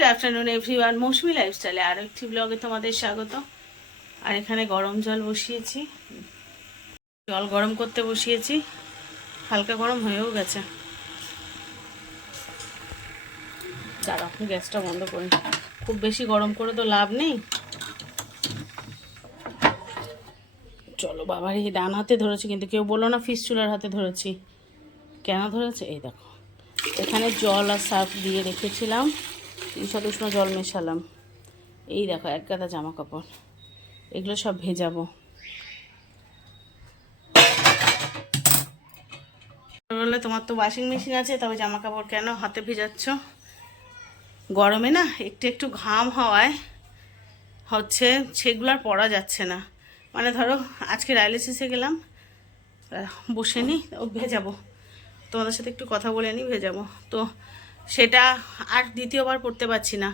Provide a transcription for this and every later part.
Good afternoon everyone মৌসুমি লাইফস্টাইলে আরও একটি ব্লগে তোমাদের স্বাগত। আর এখানে গরম জল বসিয়েছি। জল গরম করতে বসিয়েছি। হালকা গরম হয়েও গেছে। দাঁড়াও গ্যাসটা বন্ধ করি। খুব বেশি গরম করে তো লাভ নেই। চলো বাবার, এই ডান হাতে ধরেছি, কিন্তু কেউ বলল না ফিস চুলার হাতে ধরেছি। কেন ধরেছে? এই দেখো। এখানে জল আর সার্ফ দিয়ে রেখেছিলাম। ঈষৎ উষ্ণ জল মেশালাম। এই দেখো, এক গাদা জামা কাপড়। এগুলো সব ভেজাবো। বললে, তোমার তো ওয়াশিং মেশিন আছে, তবে জামা কাপড় কেন হাতে ভেজাচ্ছ? গরমে না, একটু একটু ঘাম হওয়ায় হচ্ছে সেগুলো আর পরা যাচ্ছে না। মানে ধরো, আজকে ডায়ালিসিসে গেলাম, বসে নি, ও ভেজাবো। তোমাদের সাথে একটু কথা বলে নিই ভেজাবো। তো সেটা আর দ্বিতীয়বার করতে পারছি না।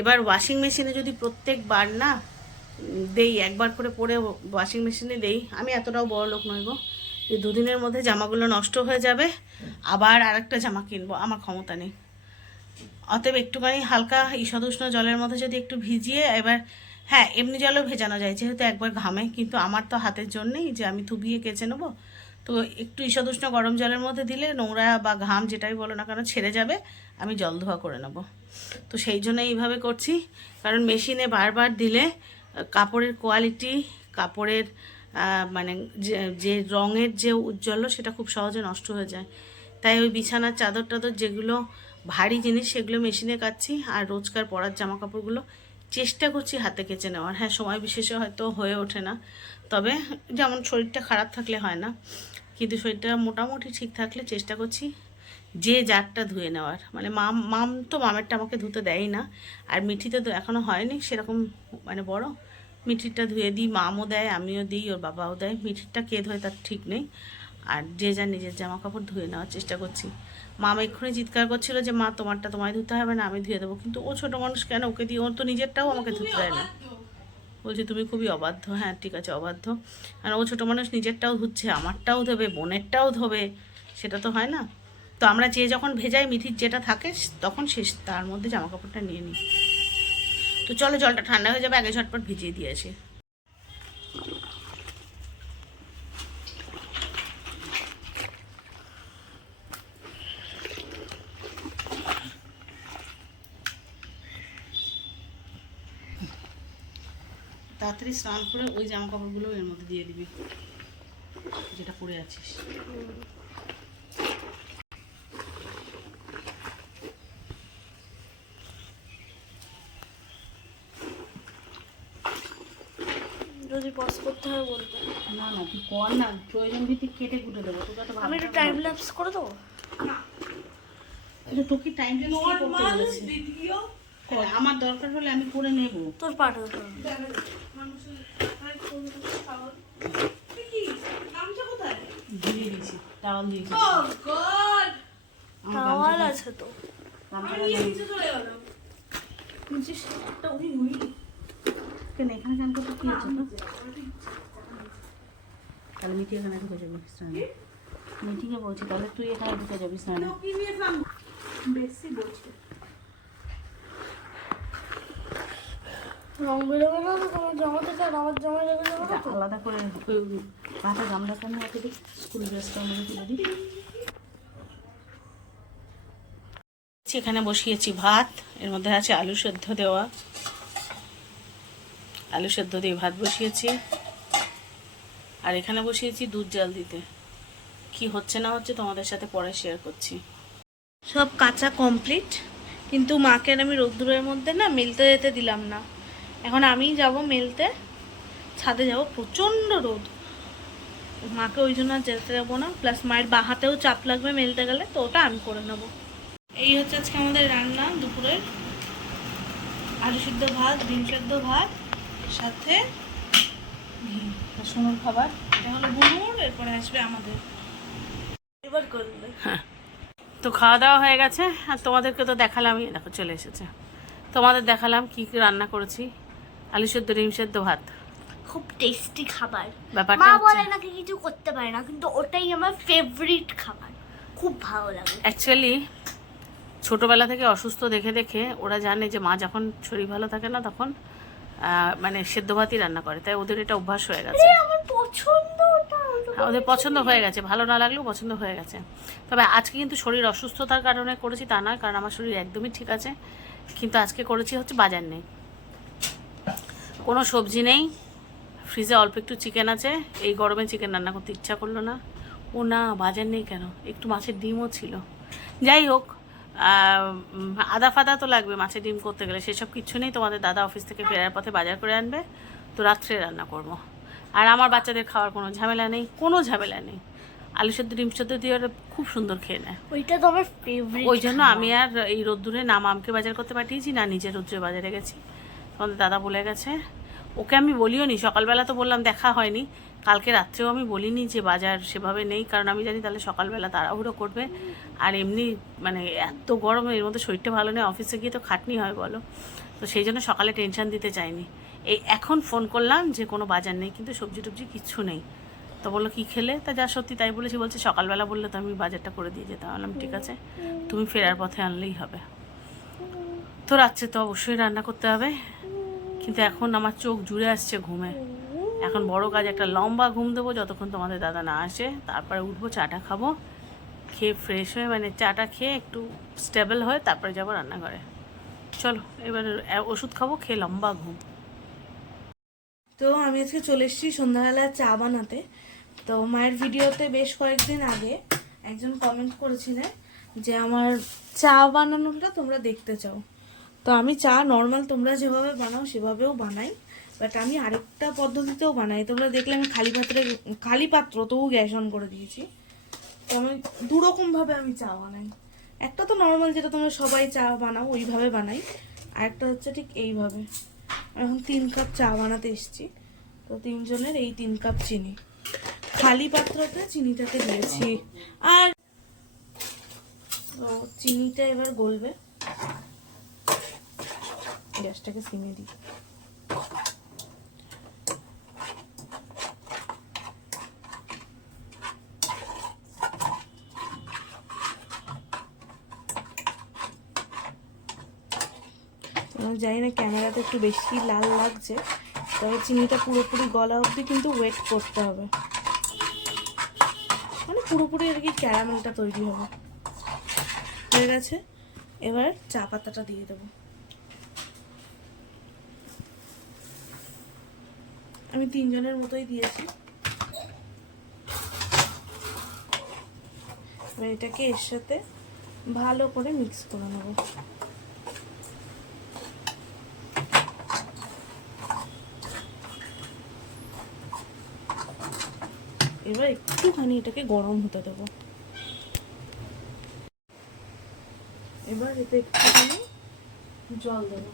এবার ওয়াশিং মেশিনে যদি প্রত্যেকবার না দেই, একবার করে পরে ওয়াশিং মেশিনে দেই, আমি এতটাও বড় লোক নই গো। যে দুদিনের মধ্যে জামাগুলো নষ্ট হয়ে যাবে, আবার আরেকটা জামা কিনবো, আমার ক্ষমতা নেই। অতএব একটুখানি হালকা ঈষদুষ্ণ জলের মধ্যে যদি একটু ভিজিয়ে, এবার হ্যাঁ এমনি জলেও ভেজানো যায়, যেহেতু একবার ঘামে, কিন্তু আমার তো হাতের জন্যেই যে আমি থুবিয়ে কেচে নেব তো একটু ঈষদুষ্ণ গরম জলের মধ্যে দিলে নোংরা বা ঘাম যেটাই বলো না কেন ছেড়ে যাবে, আমি জল ধোয়া করে নেব। তো সেই জন্য এইভাবে করছি। কারণ মেশিনে বারবার দিলে, কাপড়ের কোয়ালিটি, কাপড়ের মানে যে রঙের যে উজ্জ্বল্য সেটা খুব সহজে নষ্ট হয়ে যায়। তাই ওই বিছানার চাদর টাদর যেগুলো ভারী জিনিস সেগুলো মেশিনে কাচ্ছি আর রোজকার পরার জামা কাপড়গুলো চেষ্টা করছি হাতে কেচে নেওয়ার। হ্যাঁ সময় বিশেষে হয়তো হয়ে ওঠে না। তবে যেমন শরীরটা খারাপ থাকলে হয় না। কিন্তু শরীরটা মোটামুটি ঠিক থাকলে চেষ্টা করছি যে জারটা ধুয়ে নেওয়ার। মানে মাম মাম তো মামেরটা আমাকে ধুতে দেয় না। আর মিঠিতে তো এখনও হয়নি, সেরকম মানে বড়। মিঠিরটা ধুয়ে দিই, মামও দেয়, আমিও দিই, ওর বাবাও দেয়। মিঠিরটা কে ধোয় তার ঠিক নেই। আর যে যার নিজের জামা কাপড় ধুয়ে নেওয়ার চেষ্টা করছি। মামা এক্ষুনি চিৎকার করছিল যে, মা, তোমারটা তোমায় ধুতে হবে না, আমি ধুয়ে দেবো। কিন্তু ও ছোটো মানুষ কেন? ওকে দিয়ে, ওর তো নিজেরটাও আমাকে ধুতে দেয় না। বলছি, তুমি খুবই অবাধ্য। হ্যাঁ ঠিক আছে, অবাধ্য। আর ও ছোটো মানুষ, নিজেরটাও ধুচ্ছে, আমারটাও ধোবে, বোনেরটাও ধোবে, সেটা তো হয় না? তো আমরা যে যখন ভেজাই মিথির যেটা থাকে, তখন শেষ তার মধ্যে জামা কাপড়টা নিয়ে নিই। তো চলো, জলটা ঠান্ডা হয়ে যাবে, আগে ঝটপট ভিজিয়ে দিয়েছি তাড়াতাড়ি স্নান করে ওই জামা কাপড়গুলো এর মধ্যে দিয়ে দিবি যেটা পরে আছিস। যদি পজ করতে হয় বলবে না না তুই কর না প্রয়োজন ভিত্তিক কেটে কুটে দেবো তোকে তো আমি একটু টাইম ল্যাপস করে দেবো? এটা তোকে টাইম করতে বলেছি? আমার দরকার হলে আমি করে নেব। তোর পাঠাবো আছে কেন এখানে হচ্ছে তো তাহলে যাবি বলছি তাহলে তুই এখানে ঢুকে যাবি বেশি বলছে এখানে বসিয়েছি ভাত, এর মধ্যে আছে আলু সেদ্ধ দেওয়া। আলু সেদ্ধ দিয়ে ভাত বসিয়েছি। আর এখানে বসিয়েছি দুধ জাল দিতে। কি হচ্ছে না হচ্ছে তোমাদের সাথে পরে শেয়ার করছি। সব কাঁচা কমপ্লিট কিন্তু মাকে আমি রোদ্দুরের মধ্যে না মিলতে যেতে দিলাম না। এখন আমি যাব মেলতে, ছাদে যাব। প্রচণ্ড রোদ। মাকে ওই জন্য আর যেতে যাব না। প্লাস মায়ের বাহাতেও চাপ লাগবে মেলতে গেলে, তো ওটা আমি করে নেব। এই হচ্ছে আজকে আমাদের রান্না দুপুরের। আলু সিদ্ধ ভাত, ডিম সেদ্ধ ভাত সাথে ঘি খাবার। এটা হলো বুনুর এরপরে আসবে আমাদের। এবার করবে হ্যাঁ। তো খাওয়া দাওয়া হয়ে গেছে। আর তোমাদেরকে তো দেখালামই। দেখো, চলে এসেছে। তোমাদের দেখালাম কি রান্না করেছি। আলু সেদ্ধ ডিম সেদ্ধ ভাত। খুব টেস্টি খাবার। ব্যাপারটা মা বলে নাকি কিছু করতে পারে না কিন্তু ওটাই আমার ফেভারিট খাবার। খুব ভালো লাগে। অ্যাকচুয়ালি ছোটোবেলা থেকে অসুস্থ দেখে দেখে ওরা জানে যে মা যখন শরীর ভালো থাকে না তখন মানে সেদ্ধ ভাতই রান্না করে। তাই ওদের এটা অভ্যাস হয়ে গেছে। আমার পছন্দ হ্যাঁ, ওদের পছন্দ হয়ে গেছে। ভালো না লাগলেও পছন্দ হয়ে গেছে। তবে আজকে কিন্তু শরীর অসুস্থতার কারণে করেছি তা নয় কারণ আমার শরীর একদমই ঠিক আছে। কিন্তু আজকে করেছি হচ্ছে বাজার নেই। কোনো সবজি নেই। ফ্রিজে অল্প একটু চিকেন আছে। এই গরমে চিকেন রান্না করতে ইচ্ছা করল না। ও না বাজার নেই কেন? একটু মাছের ডিমও ছিল। যাই হোক আদা ফাদা তো লাগবে মাছের ডিম করতে গেলে। সেসব কিছু নেই। তোমাদের দাদা অফিস থেকে ফেরার পথে বাজার করে আনবে। তো রাত্রে রান্না করব। আর আমার বাচ্চাদের খাওয়ার কোনো ঝামেলা নেই। কোনো ঝামেলা নেই। আলু সেদ্ধ ডিম সেদ্ধ দিয়ে ওরা খুব সুন্দর খেয়ে নেয়। ওইটা তো আমার ফেভারিট ওই জন্য আমি আর এই রোদ্দুরে না মামকে বাজার করতে পাঠিয়েছি না নিজে রোদ্দুরে বাজারে গেছি। তোমাদের দাদা বলে গেছে। ওকে আমি বলিও নি, সকালবেলা তো বললাম দেখা হয়নি। কালকে রাত্রেও আমি বলিনি যে বাজার সেভাবে নেই, কারণ আমি জানি তাহলে সকালবেলা তাড়াহুড়ো করবে। আর এমনি মানে এত গরমে, এর মধ্যে শরীরটা ভালো নেই, অফিসে গিয়ে তো খাটনি হয়, বলো। তো সেই জন্য সকালে টেনশন দিতে চাইনি। এই এখন ফোন করলাম যে কোনো বাজার নেই, কিন্তু সবজি টবজি কিচ্ছু নেই। তো বলল, কি খেলে? তা যা সত্যি তাই বলেছি, বলছে, সকালবেলা বললে তো আমি বাজারটা করে দিয়ে যেতাম। বললাম, ঠিক আছে, তুমি ফেরার পথে আনলেই হবে। তো রাত্রে তো অবশ্যই রান্না করতে হবে। কিন্তু এখন আমার চোখ জুড়ে আসছে ঘুমে। এখন বড় কাজ একটা লম্বা ঘুম দেবো যতক্ষণ তোমাদের দাদা না আসে। তারপরে উঠবো, চাটা খাব। খেয়ে ফ্রেশ হয়ে মানে চাটা খেয়ে একটু স্টেবল হয়ে তারপরে যাব রান্নাঘরে। চলো, এবার ওষুধ খাব, খেয়ে লম্বা ঘুম। তো আমি আজকে চলে এসেছি সন্ধ্যাবেলা চা বানাতে। তো মায়ের ভিডিওতে বেশ কয়েকদিন আগে একজন কমেন্ট করেছিলেন যে, আমার চা বানানোটা তোমরা দেখতে চাও। তো আমি চা নর্মাল তোমরা যেভাবে বানাও সেভাবেও বানাই বাট আমি আরেকটা পদ্ধতিতেও বানাই। তোমরা দেখলে আমি খালি পাত্রে, খালি পাত্র তবু গ্যাস অন করে দিয়েছি। তো আমি দুরকমভাবে আমি চা বানাই। একটা তো নর্মাল যেটা তোমরা সবাই চা বানাও, ওইভাবে বানাই। আর একটা হচ্ছে ঠিক এইভাবে। এখন তিন কাপ চা বানাতে এসেছি। তো তিনজনের এই তিন কাপ চিনি। খালি পাত্রতে চিনিটাকে দিয়েছি। আর চিনিটা এবার গলবে। গ্যাসটাকে সিমে দিই। জানি না ক্যামেরাতে একটু বেশি লাল লাগছে, তবে চিনিটা পুরোপুরি গলা অবধি কিন্তু ওয়েট করতে হবে। মানে পুরোপুরি আর কি ক্যারামেলটা তৈরি হবে। হয়ে গেছে। এবার চা পাতাটা দিয়ে দেবো। আমি তিনজনের মতোই দিয়েছি। এবার এটাকে এর সাথে ভালো করে মিক্স করে নেব। এবার একটুখানি এটাকে গরম হতে দেবো। এবার এতে একটুখানি জল দেবো।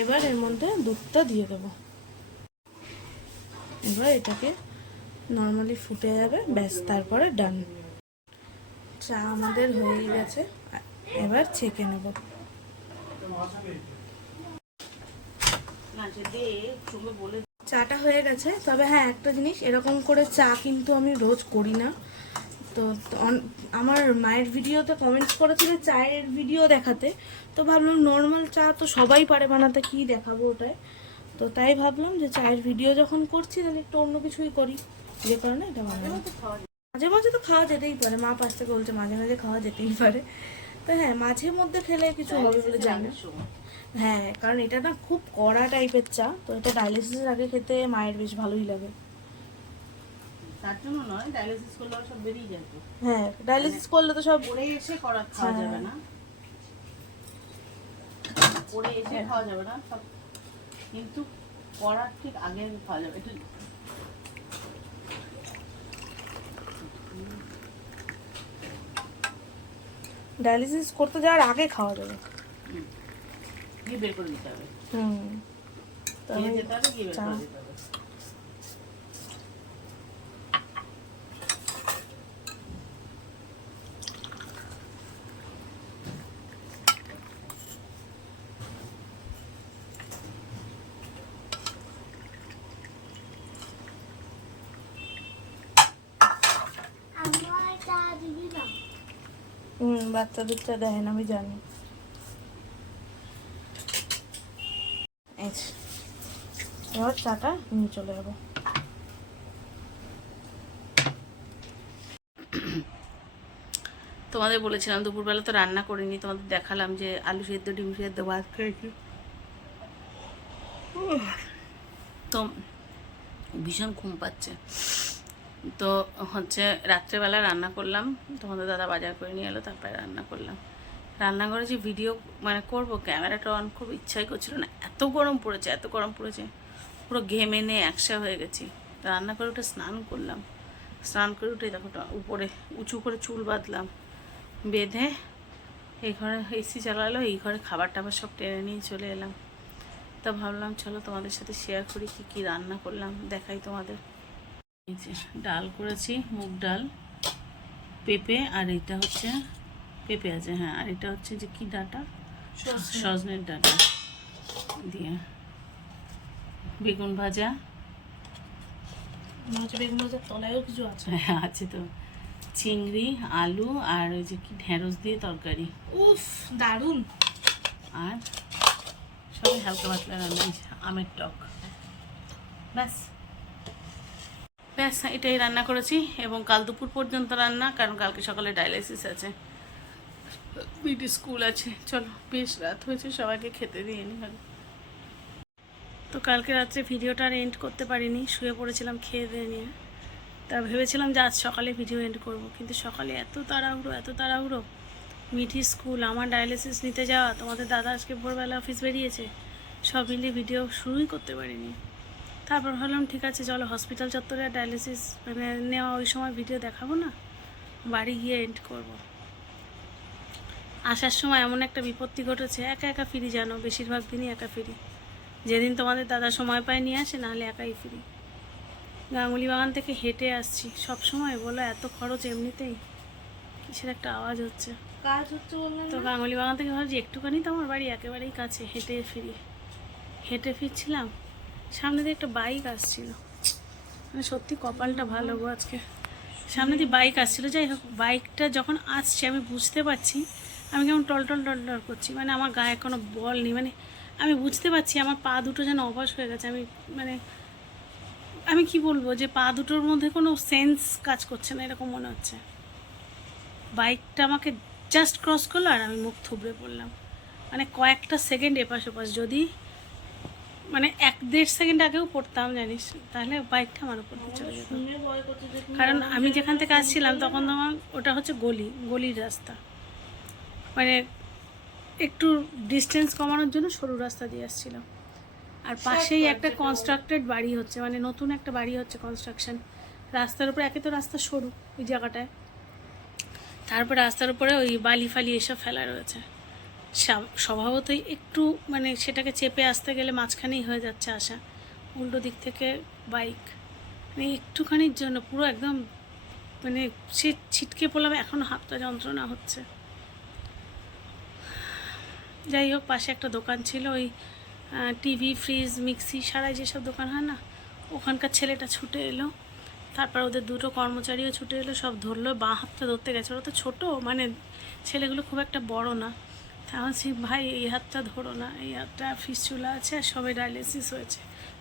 এবার এর মধ্যে দুধটা দিয়ে দেবো। এবার এটাকে নর্মালি ফুটে যাবে, ব্যাস, তারপরে ডান চা আমাদের হয়ে গেছে, এবার ছেঁকে নেব। চাটা হয়ে গেছে, তবে হ্যাঁ একটা জিনিস, এরকম করে চা কিন্তু আমি রোজ করি না। তো আমার মায়ের ভিডিওতে কমেন্টস করেছিল চায়ের ভিডিও দেখাতে। তো ভাবলাম নর্মাল চা তো সবাই পারে বানাতে কি দেখাবো ওটায়? তো তাই ভাবলাম যে চায়ের ভিডিও যখন করছি তাহলে একটু অন্য কিছুই করি। যে কারণে এটা বানালাম। মাঝে মাঝে তো খাওয়া যেতেই পারে। মা পাশ থেকে বলছে মাঝে মাঝে খাওয়া যেতেই পারে। তো হ্যাঁ মাঝে মধ্যে খেলে কিছু হবে বলে জানি। হ্যাঁ কারণ এটা না খুব কড়া টাইপের চা। তো এটা ডায়ালিসিসের আগে খেতে মায়ের বেশ ভালোই লাগে। তার জন্য নয় ডায়ালিসিস করলে সব বেরিয়ে যায় হ্যাঁ ডায়ালিসিস করলে তো সব পরে এসে করা খাওয়া যাবে না। পরে এসে খাওয়া যাবে না সব কিন্তু পড়ার ঠিক আগে খাওয়া যাবে। একটু ডায়ালিসিস করতে যাওয়ার আগে খাওয়া যাবে। বের করে দিতে হবে। হুম। যেতে হবে ঘি বের করে দিতে হবে। হুম বাচ্চাদের চা না আমি জানি এবার চাটা নিয়ে চলে যাব। তোমাদের বলেছিলাম দুপুরবেলা তো রান্না করিনি তোমাদের দেখালাম যে আলু সেদ্ধ ডিম সেদ্ধ ভাত খেয়েছি। তো ভীষণ ঘুম পাচ্ছে। তো হচ্ছে রাত্রেবেলা রান্না করলাম তোমাদের দাদা বাজার করে নিয়ে এলো, তারপরে রান্না করলাম। রান্না করে যে ভিডিও মানে করব, ক্যামেরাটা অন খুব ইচ্ছাই করছিল না, এত গরম পড়েছে, এত গরম পড়েছে, পুরো ঘেমে নিয়ে একসা হয়ে গেছি। রান্না করে উঠে স্নান করলাম। স্নান করে উঠে দেখো উপরে উঁচু করে চুল বাঁধলাম, বেঁধে এই ঘরে এসি চালালো, এই ঘরে খাবার টাবার সব টেনে নিয়ে চলে এলাম। তা ভাবলাম, চলো তোমাদের সাথে শেয়ার করি কি কি রান্না করলাম, দেখাই তোমাদের। এই যে ডাল করেছি মুগ ডাল পেঁপে আর এটা হচ্ছে পেঁপে আছে হ্যাঁ আর এটা হচ্ছে যে কি ডাটা? সজনের ডাটা দিয়ে। বেগুন ভাজা। হচ্ছে বেগুন ভাজার তলায়ও কিছু আছে। হ্যাঁ আছে তো। চিংড়ি আলু আর ওই যে কি ঢেঁড়স দিয়ে তরকারি। উফ দারুণ। আর সবাই হালকা পাতলা রান্না আমের টক। ব্যাস। ব্যাস, এটাই রান্না করেছি এবং কাল দুপুর পর্যন্ত রান্না, কারণ কালকে সকালে ডায়ালিসিস আছে। বিডি স্কুল আছে। চলো, বেশ রাত হয়েছে, সবাইকে খেতে দিয়ে নি তো কালকে রাত্রে ভিডিওটা আর এন্ড করতে পারিনি, শুয়ে পড়েছিলাম খেয়ে দিয়ে নিয়ে। তা ভেবেছিলাম যে আজ সকালে ভিডিও এন্ড করব, কিন্তু সকালে এত তাড়াহুড়ো এত তাড়াহুড়ো। মিঠি স্কুল, আমার ডায়ালিসিস নিতে যাওয়া, তোমাদের দাদা আজকে ভোরবেলা অফিস বেরিয়েছে। সব মিলিয়ে ভিডিও শুরুই করতে পারিনি। তারপর ভাবলাম ঠিক আছে চলো হসপিটাল চত্বরে ডায়ালিসিস মানে নেওয়া ওই সময় ভিডিও দেখাবো না? বাড়ি গিয়ে এন্ড করব। আসার সময় এমন একটা বিপত্তি ঘটেছে একা একা ফিরি জানো বেশিরভাগ দিনই একা ফিরি। যেদিন তোমাদের দাদা সময় পায় নিয়ে আসে নাহলে একাই ফিরি। গাঙ্গুলি বাগান থেকে হেঁটে আসছি। সব সময় বলো এত খরচ এমনিতেই? কিসের একটা আওয়াজ হচ্ছে? কাজ হচ্ছে তো গাঙ্গুলি বাগান থেকে ভাবছি একটুখানি তো আমার বাড়ি একেবারেই কাছে হেঁটে ফিরি। হেঁটে ফিরছিলাম সামনে দিয়ে একটা বাইক আসছিল। মানে সত্যি কপালটা ভালো গো আজকে। সামনে দিয়ে বাইক আসছিল। যাই হোক বাইকটা যখন আসছে, আমি বুঝতে পারছি, আমি কেমন টলটল টলটল করছি। মানে আমার গায়ে কোনো বল নেই। মানে আমি বুঝতে পারছি আমার পা দুটো যেন অবশ হয়ে গেছে। আমি মানে আমি কি বলব যে পা দুটোর মধ্যে কোনো সেন্স কাজ করছে না, এরকম মনে হচ্ছে। বাইকটা আমাকে জাস্ট ক্রস করল আর আমি মুখ থুবড়ে পড়লাম। মানে কয়েকটা সেকেন্ড এপাশ ওপাশ। যদি মানে এক দেড় সেকেন্ড আগেও পড়তাম জানিস তাহলে বাইকটা আমার উপর চলে যেত। কারণ আমি যেখান থেকে আসছিলাম তখন তো আমার ওটা হচ্ছে গলি গলির রাস্তা। মানে একটু ডিস্টেন্স কমানোর জন্য সরু রাস্তা দিয়ে আসছিলাম। আর পাশেই একটা কনস্ট্রাক্টেড বাড়ি হচ্ছে মানে নতুন একটা বাড়ি হচ্ছে কনস্ট্রাকশন রাস্তার উপরে একে তো রাস্তা সরু ওই জায়গাটায়। তারপরে রাস্তার উপরে ওই বালি ফালি এসব ফেলা রয়েছে। স্বভাবতই একটু মানে সেটাকে চেপে আসতে গেলে মাঝখানেই হয়ে যাচ্ছে আসা উল্টো দিক থেকে বাইক মানে একটুখানির জন্য পুরো একদম মানে সে ছিটকে পড়লাম এখনও হাতটা যন্ত্রণা হচ্ছে। যাই হোক, পাশে একটা দোকান ছিল, ওই টিভি ফ্রিজ মিক্সি সারাই যেসব দোকান হয় না, ওখানকার ছেলেটা ছুটে এলো। তারপর ওদের দুটো কর্মচারীও ছুটে এলো, সব ধরলো, বাঁ হাতটা ধরতে গেছে। ওরা তো ছোটো মানে ছেলেগুলো খুব একটা বড় না। সে ভাই, এই হাতটা ধরো না, এই হাতটা ফিসচুলা আছে আর সবে ডায়ালিসিস হয়েছে।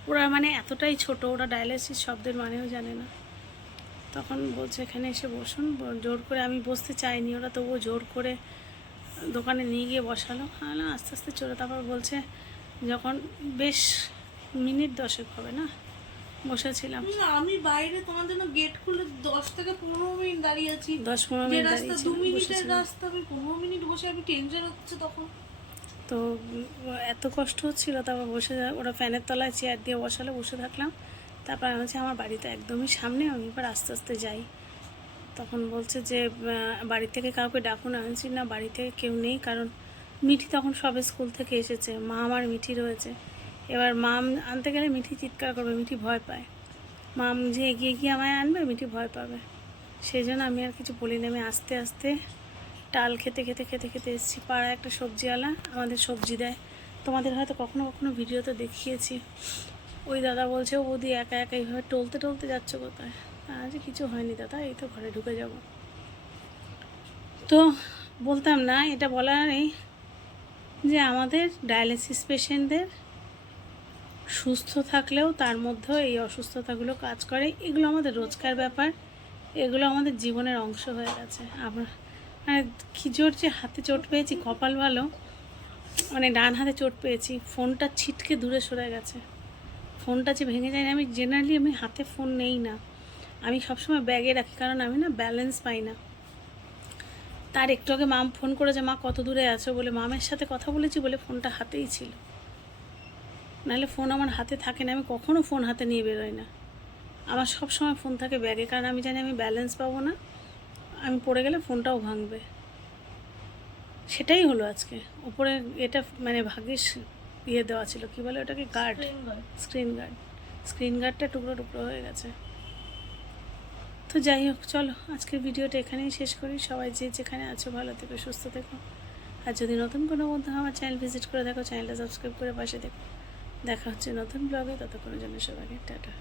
ওরা মানে এতটাই ছোট, ওরা ডায়ালিসিস শব্দের মানেও জানে না। তখন বলছে, এখানে এসে বসুন। জোর করে আমি বসতে চাইনি ওরা, তবুও জোর করে দোকানে নিয়ে গিয়ে বসালো। না আস্তে আস্তে চলে, তারপর বলছে, যখন বেশ মিনিট দশেক হবে না বসেছিলাম। আমি বাইরে তোমার জন্য গেট খুলে দশ থেকে পনেরো মিনিট দাঁড়িয়ে আছি। দশ পনেরো মিনিট রাস্তা দু মিনিটের রাস্তা আমি পনেরো মিনিট বসে আমি টেনশন হচ্ছে তখন। তো এত কষ্ট হচ্ছিল তারপর বসে ওরা ফ্যানের তলায় চেয়ার দিয়ে বসালে বসে থাকলাম। তারপর আমি বলছি আমার বাড়ি তো একদমই সামনে আমি এবার আস্তে আস্তে যাই। তখন বলছে যে বাড়ি থেকে কাউকে ডাকুন বলছি না বাড়ি থেকে কেউ নেই কারণ মিঠি তখন সবে স্কুল থেকে এসেছে। মা আমার মিঠি রয়েছে। এবার মাম আনতে গেলে মিঠি চিৎকার করবে, মিঠি ভয় পায়। মাম যে এগিয়ে গিয়ে আমায় আনবে, মিঠি ভয় পাবে। সেই জন্য আমি আর কিছু বলিনি, আমি আস্তে আস্তে ডাল খেতে খেতে খেতে খেতে এসেছি। পাড়ায় একটা সবজিওয়ালা আমাদের সবজি দেয়। তোমাদের হয়তো কখনো কখনো ভিডিওতে দেখিয়েছি। ওই দাদা বলছে, ও বৌদি, একা একা এইভাবে টলতে টলতে যাচ্ছ কোথায়? আজ কিছু হয়নি দাদা, এই তো ঘরে ঢুকে যাব। তো বলতাম না, এটা বলার নেই যে আমাদের ডায়ালিসিস পেশেন্টদের সুস্থ থাকলেও তার মধ্যেও এই অসুস্থতাগুলো কাজ করে। এগুলো আমাদের রোজকার ব্যাপার। এগুলো আমাদের জীবনের অংশ হয়ে গেছে। আমরা মানে কি জোর যে হাতে চোট পেয়েছি, কপাল ভালো মানে ডান হাতে চোট পেয়েছি, ফোনটা ছিটকে দূরে সরে গেছে। ফোনটা যে ভেঙে যায় না, আমি জেনারেলি আমি হাতে ফোন নেই না। আমি সবসময় ব্যাগে রাখি, কারণ আমি না ব্যালেন্স পাই না। তার একটু আগে মাম ফোন করেছে, মা কত দূরে আছো? বলে, মামের সাথে কথা বলেছি বলে ফোনটা হাতেই ছিল। নাহলে ফোন আমার হাতে থাকে না আমি কখনো ফোন হাতে নিয়ে বেরোই না। আমার সব সময় ফোন থাকে ব্যাগে কারণ আমি জানি আমি ব্যালেন্স পাবো না। আমি পড়ে গেলে ফোনটাও ভাঙবে। সেটাই হলো আজকে। ওপরে এটা মানে ভাগ্যিস ইয়ে দেওয়া ছিল কি বলে ওটাকে? গার্ড স্ক্রিন গার্ড স্ক্রিন গার্ডটা টুকরো টুকরো হয়ে গেছে। তো যাই হোক চলো আজকের ভিডিওটা এখানেই শেষ করি। সবাই যে যেখানে আছো ভালো থেকো সুস্থ থেকো। আর যদি নতুন কোনো বন্ধু আমার চ্যানেল ভিজিট করে দেখো চ্যানেলটা সাবস্ক্রাইব করে পাশে দেখো দেখা হচ্ছে নতুন ব্লগে ততক্ষণের জন্য সবাইকে টাটা।